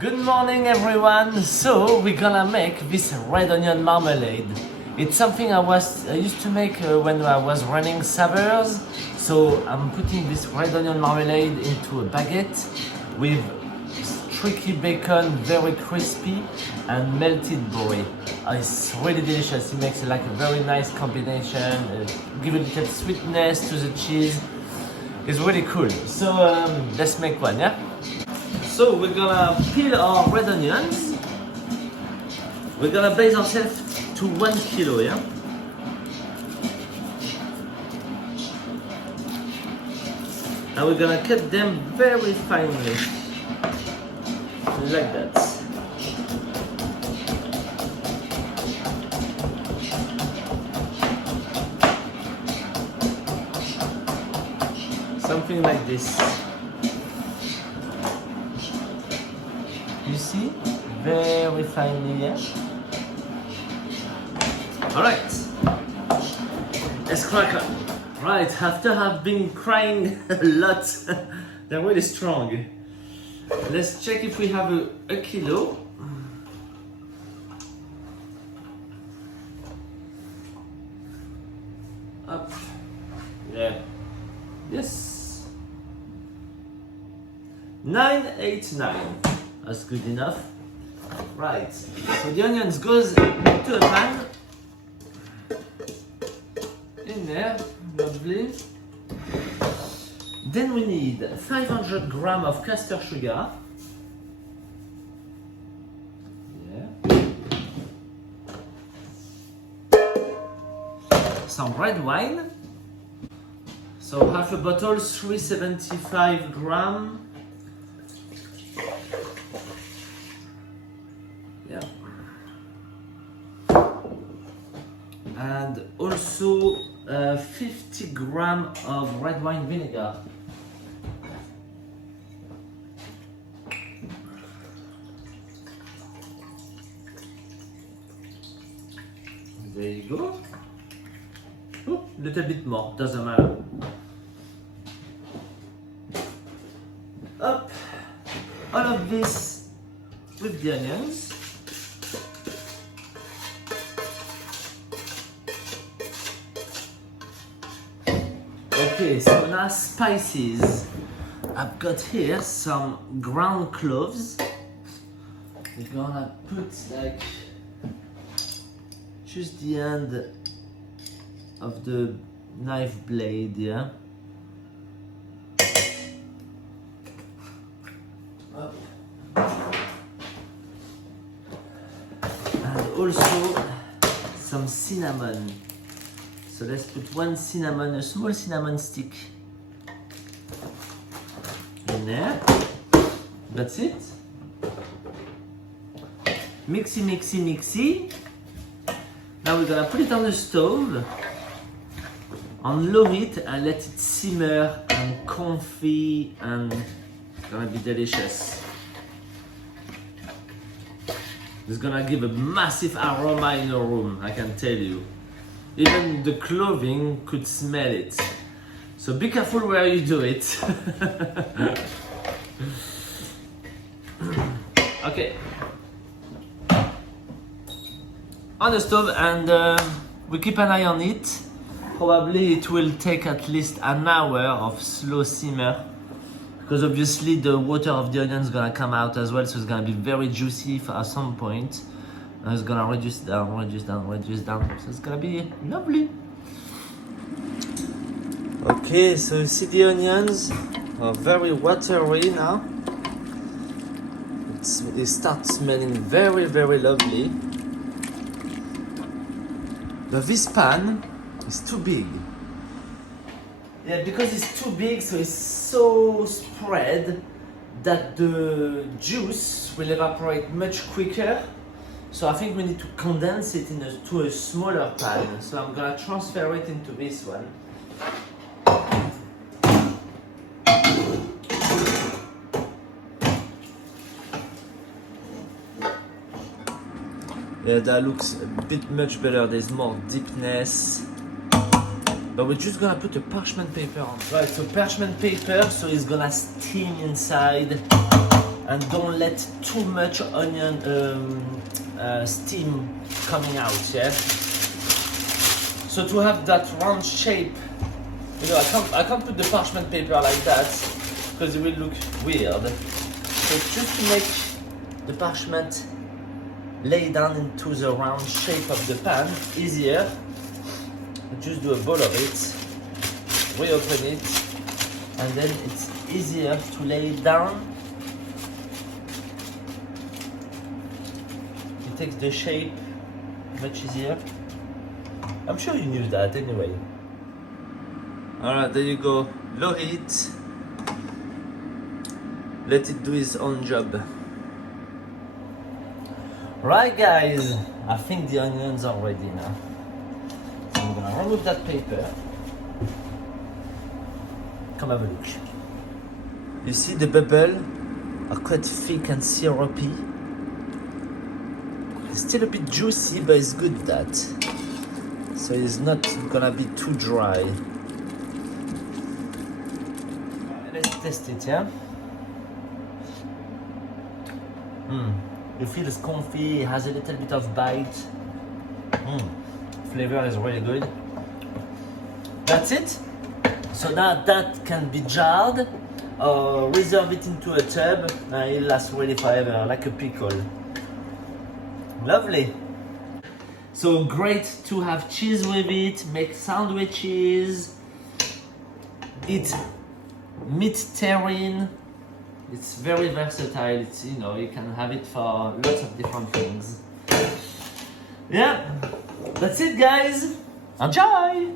Good morning everyone! So we're gonna make this red onion marmalade. It's something I used to make when I was running Savers. So I'm putting this red onion marmalade into a baguette with streaky bacon, very crispy, and melted brie. It's really delicious. It makes like a very nice combination. Give a little sweetness to the cheese. It's really cool. So let's make one, yeah? So we're gonna peel our red onions. We're gonna base ourselves to 1 kilo, yeah? And we're gonna cut them very finely. Like that. Something like this. You see? Very finely, yeah? Alright. Let's crack on. Right, after I've been crying a lot, they're really strong. Let's check if we have a kilo. Up. Yeah. Yes. 989. That's good enough. Right. So the onions goes to a pan. In there. Lovely. Then we need 500 grams of castor sugar. Yeah. Some red wine. So half a bottle, 375 grams. Yeah. And also 50 grams of red wine vinegar. There you go. Oh, little bit more, doesn't matter. Up, all of this with the onions. Okay, so now spices. I've got here some ground cloves. We're gonna put like just the end of the knife blade, yeah. Up. And also some cinnamon. So let's put one cinnamon, a small cinnamon stick in there. That's it. Mixy, mixy, mixy. Now we're gonna put it on the stove, on low heat, and let it simmer and comfy, and it's gonna be delicious. It's gonna give a massive aroma in your room, I can tell you. Even the clothing could smell it. So be careful where you do it. Okay. On the stove, and we keep an eye on it. Probably it will take at least an hour of slow simmer, because obviously the water of the onion is gonna come out as well, so it's gonna be very juicy at some point. And it's gonna reduce down, reduce down, reduce down. So it's gonna be lovely. Okay, so you see the onions are very watery now. It starts smelling very, very lovely. But this pan is too big. Yeah, because it's too big, so it's so spread that the juice will evaporate much quicker. So I think we need to condense it to a smaller pan. So I'm gonna transfer it into this one. Yeah, that looks a bit much better. There's more deepness. But we're just gonna put a parchment paper on. Right, so parchment paper, so it's gonna steam inside and don't let too much onion steam coming out, yeah? So to have that round shape, you know, I can't put the parchment paper like that because it will look weird. So just to make the parchment lay down into the round shape of the pan easier, just do a ball of it, reopen it, and then it's easier to lay it down. It takes the shape much easier. I'm sure you knew that anyway. Alright, there you go. Low heat. Let it do its own job. Right guys, I think the onions are ready now. So I'm gonna remove that paper. Come have a look. You see the bubbles are quite thick and syrupy. It's still a bit juicy, but it's good that. So it's not gonna be too dry. Let's test it, yeah? You feel it's comfy, it has a little bit of bite. Flavor is really good. That's it. So now that can be jarred or reserve it into a tub and it'll last really forever, like a pickle. Lovely. So great to have cheese with it, make sandwiches, eat meat terrine. It's very versatile. It's, you know, you can have it for lots of different things. Yeah, that's it guys. Enjoy!